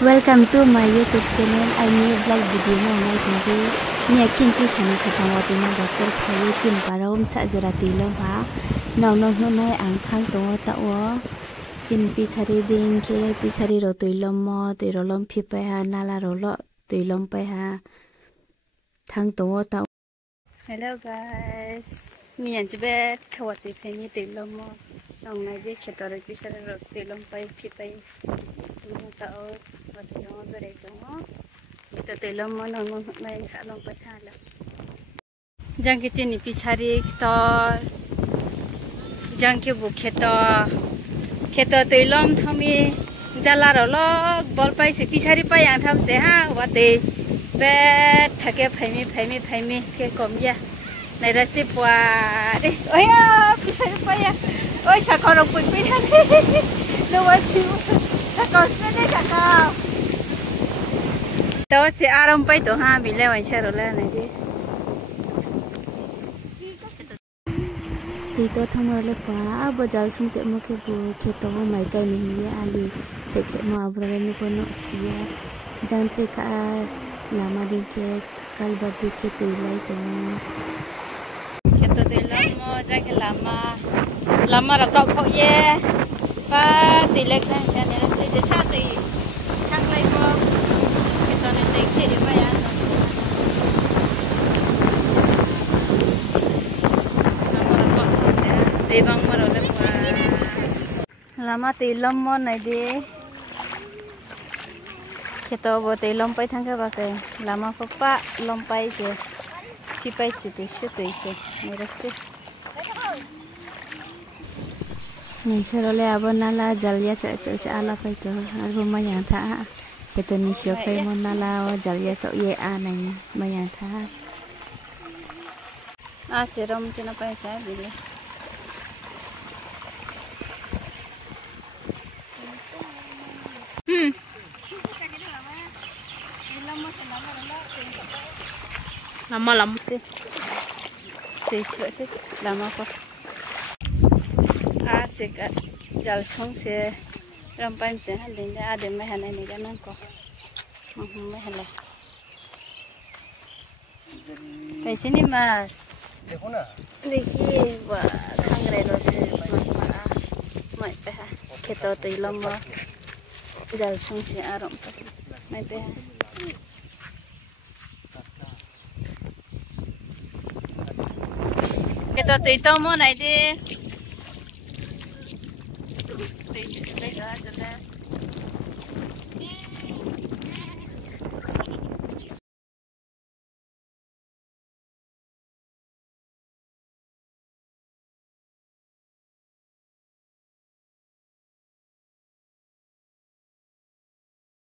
Welcome to my YouTube channel. I make vlog video now my tinggi. Ni kinci sani chatang wati na doctor khayu kin parom sa jara tilo ha. Nong nai ang khang to ta wo. Chin pisari ding ke pisari ro tuilom mo tuilom phi pa ha nala ro lo tuilom pa ha. Thang to ta. Hello guys. Mi an jibe thawati phemi tuilom mo. Nong nai je khetor pisari ro tuilom pa phi pa. Tao và tụi nó về đây chúng nó tụi nó muốn nó này sẽ làm bát thà là giang cái chuyện này pichari to giang cái bụng khét tụi lom tham mi jala rồi lo ball bay sẽ pichari bay yang tham sẽ ha và tụi bé thà cái phải mi cái cổng ya này là tiếp qua đi ôi à pichari bay à ôi sao còn không quên ha đâu mà chịu con sẽ đây cả con tao sẽ aram bay tổ ha bị leo anh xe rồi lên này đi thì tôi thông qua lớp quá bây giờ xong tiệm một cái bù khi tôi mấy cây mình đi ali sẽ tiệm mà bây giờ mình có nọ xía chẳng thể cả làm mà đi cái cái bát đi cái tùy lấy tôi khi tôi tùy lấy mà chẳng cái làm mà rồi cậu ye và tỷ lệ này sẽ là sẽ sao thì thăng lên vô cái tuần này tính sẽ đi vậy à đi bằng mà rồi làm mà tỷ lông món này đi cái tàu vô tỷ lông bay thăng cái bạc cái làm mà phật bạ lông bay chứ khi bay chỉ thì chút tùy chứ này là gì mình sẽ rồi là bên nala jalya cho sẽ ala phải cho rumah yang tha cái tuần này sẽ phải bên nala jalya cho ye a này mà yang tha sẽ rom cho nó phải trái bị lên lama sih sih lama kok sẽ cả jal xong sẽ ram paim sẽ hành đến đây để mấy hành này này nó có mấy hành này cái gì nè mà đi khi và thằng này nó sẽ mấy bé ha cái tàu tùy lắm mà jal xong sẽ aram mấy bé cái tàu tùy tàu món này đi